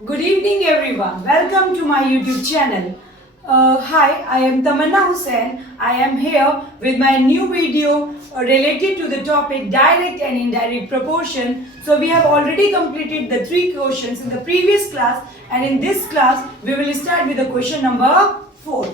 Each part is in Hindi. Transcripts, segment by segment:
Good evening, everyone. Welcome to my YouTube channel. Hi, I am Tamanna Hussain. I am here with my new video related to the topic direct and indirect proportion. So, we have already completed the 3 questions in the previous class, and in this class, we will start with the question number 4.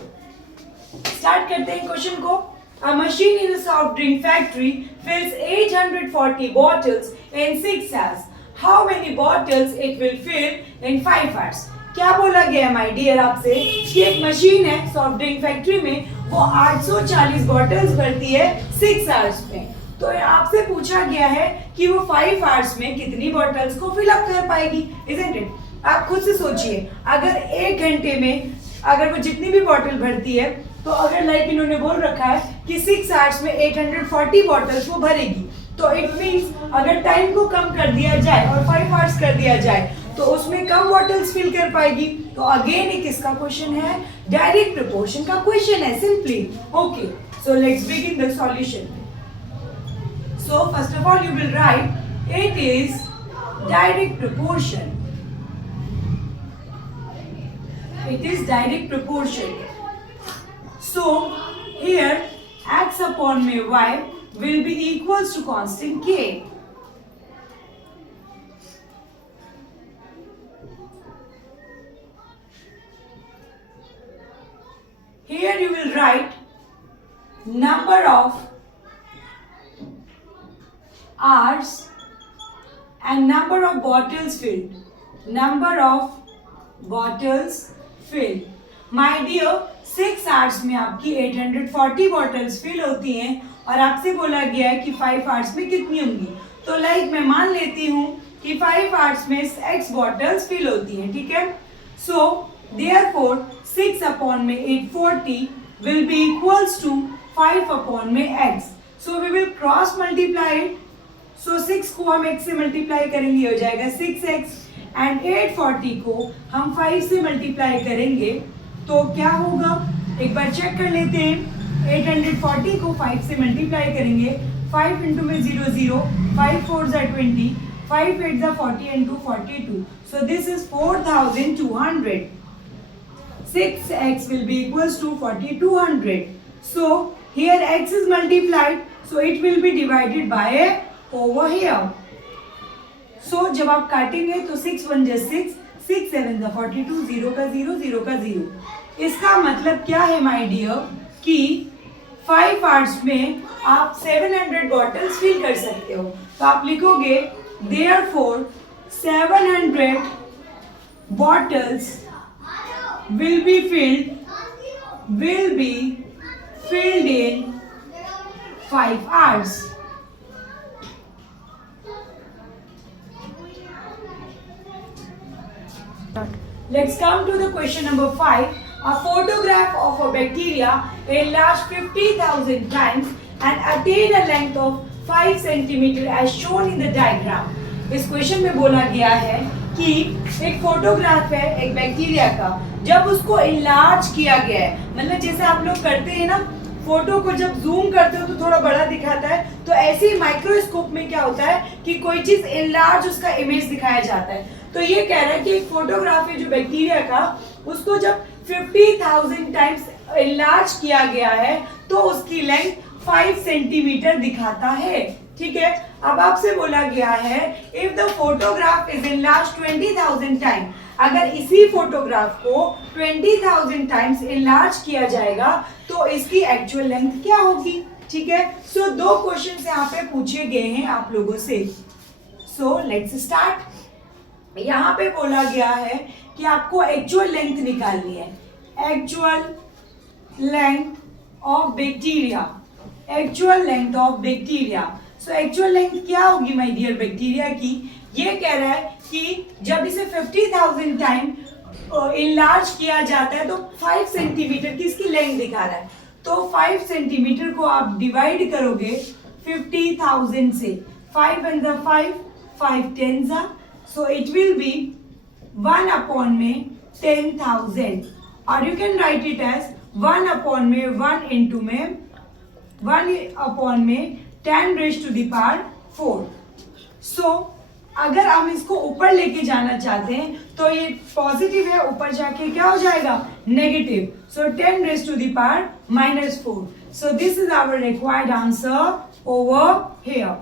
Start करते हैं क्वेश्चन को. A machine in a soft drink factory fills 840 bottles in 6 hours. How many bottles it will fill in 5 hours? क्या बोला गया है माय डियर आपसे कि एक मशीन है सॉफ्ट ड्रिंक फैक्ट्री में, वो 840 बॉटल्स भरती है 6 आवर्स में. तो आपसे पूछा गया है कि वो 5 आवर्स में कितनी बॉटल्स को फिल अप कर पाएगी. Isn't it? आप खुद से सोचिए, अगर 1 घंटे में अगर वो जितनी भी बॉटल भरती है, तो अगर लाइक इन्होंने बोल रखा है कि 6 आवर्स में 840 बॉटल्स वो भरेगी, तो इट मीन्स अगर टाइम को कम कर दिया जाए और 5 आवर्स कर दिया जाए तो उसमें कम बॉटल्स फिल कर पाएगी. तो अगेन ये किसका क्वेश्चन है? डायरेक्ट प्रोपोर्शन का क्वेश्चन है simply. Okay, so let's begin the solution. So first of all you will write it is direct proportion. It is direct proportion. So here x upon y will be equals to constant k. Here you will write number of hours and number of bottles filled. Number of bottles filled. My dear, 6 hours में आपकी 840 बॉटल्स फिल होती हैं और आपसे बोला गया है कि 5 आवर्स में कितनी होंगी. तो लाइक मैं मान लेती हूँ कि 5 आवर्स में x बॉटल्स फिल होती हैं. ठीक है. सो देयरफॉर 6 अपॉन में 840 will be equals to 5 upon में x. So we will cross multiply it. So 6 को हम x से मल्टीप्लाई करेंगे, हो जाएगा 6x, एंड 840 को हम 5 से मल्टीप्लाई करेंगे तो क्या होगा, एक बार चेक कर लेते हैं. 840 को 5 से मल्टीप्लाई करेंगे, 5 इंटू में 0 0, 5 4 ज़ा 20, 5 8 ज़ा 40 and 2 42. So this is 4200. 6x will be equals to 4200. So here x is multiplied, so it will be divided by a over here. So जब आप काटेंगे तो 6 1 जा 6, 6 7 जा 42, 0 का 0, 0 का 0. इसका मतलब क्या है माय डियर कि 5 आवर्स में आप 700 बॉटल्स फिल कर सकते हो. तो आप लिखोगे therefore 700 bottles will be filled in 5 hours. Let's come to the question number 5. A photograph of a bacteria enlarged 50,000 times and attain a length of 5 cm as shown in the diagram. इस क्वेश्चन में बोला गया है कि एक फोटोग्राफ है एक बैक्टीरिया का, जब उसको इनलार्ज किया गया है, मतलब जैसे आप लोग करते हैं ना, फोटो को जब जूम करते हो तो थोड़ा बड़ा दिखाता है, तो ऐसे ही माइक्रोस्कोप में क्या होता है कि कोई चीज इनलार्ज उसका इमेज दिखाया जाता है. तो ये कह रहा है कि एक फोटोग्राफ है जो बैक्टीरिया का, उसको जब 50,000 टाइम्स इनलार्ज किया गया है तो उसकी लेंथ 5 सेंटीमीटर दिखाता है. ठीक है. अब आपसे बोला गया है if the photograph is enlarge 20,000 time, अगर इसी फोटोग्राफ को 20,000 टाइम्स इनलार्ज किया जाएगा तो इसकी एक्चुअल लेंथ क्या होगी. ठीक है. सो 2 क्वेश्चंस यहाँ पे पूछे गए हैं आप लोगों से. So let's start. यहाँ पे बोला गया है कि आपको एक्चुअल लेंथ निकालनी है. Actual length of bacteria. Actual length of bacteria. So actual length क्या होगी माय डियर बैक्टीरिया की? ये कह रहा है कि जब इसे 50,000 टाइम इनलार्ज किया जाता है तो 5 सेंटीमीटर की इसकी लेंथ दिखा रहा है. तो 5 सेंटीमीटर को आप डिवाइड करोगे 50,000 से. 5 1 ज़ा 5, 5 10 ज़ा, so it will be 1 upon में 10,000, और you can write it as 1 upon में 1 इंटू में 1 अपॉन में 10 raised to the power 4. So अगर हम इसको ऊपर लेके जाना चाहते हैं तो ये पॉजिटिव है, ऊपर जाके क्या हो जाएगा negative. So 10 raised to the power -4. So this is our required answer over here.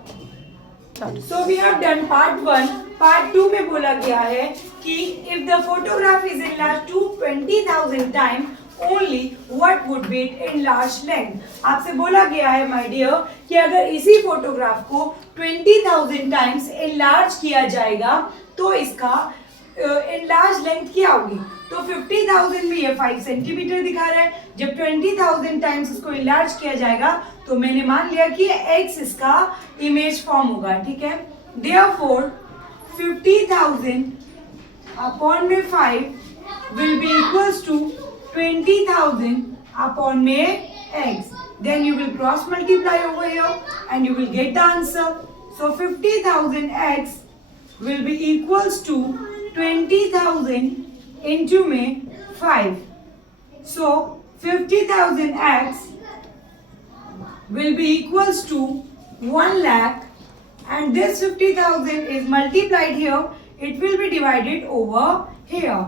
So we have done part 1. Part 2 में बोला गया है कि if the photograph is enlarged to 20,000 times only what would be it enlarged length. आपसे बोला गया है my dear कि अगर इसी फोटोग्राफ को 20,000 टाइम्स enlarge किया जाएगा तो इसका enlarged लेंथ क्या होगी. तो 50,000 में ये 5 सेंटीमीटर दिखा रहा है. जब 20,000 टाइम्स इसको enlarge किया जाएगा तो मैंने मान लिया कि x इसका इमेज फॉर्म होगा. ठीक है. Therefore 50,000 अपॉन में 5 will be equals to 20,000 upon में x. Then you will cross multiply over here and you will get the answer. So 50,000 x will be equals to 20,000 into में 5. So 50,000 x will be equals to 1 lakh and this 50,000 is multiplied here. It will be divided over here.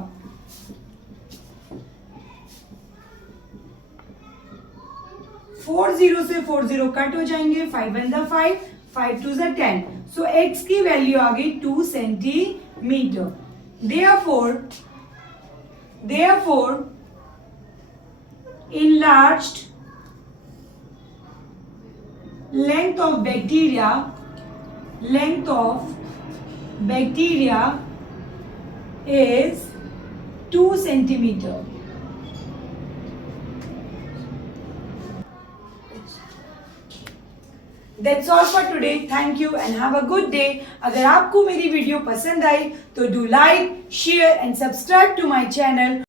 40 से 40 कट हो जाएंगे. 5 1 द 5, 5 2 द 10. सो x की वैल्यू आ गई 2 centimetre. Therefore enlarged length of bacteria is 2 centimeter. That's all for today. Thank you and have a good day. अगर आपको मेरी वीडियो पसंद आई तो do like, share and subscribe to my channel.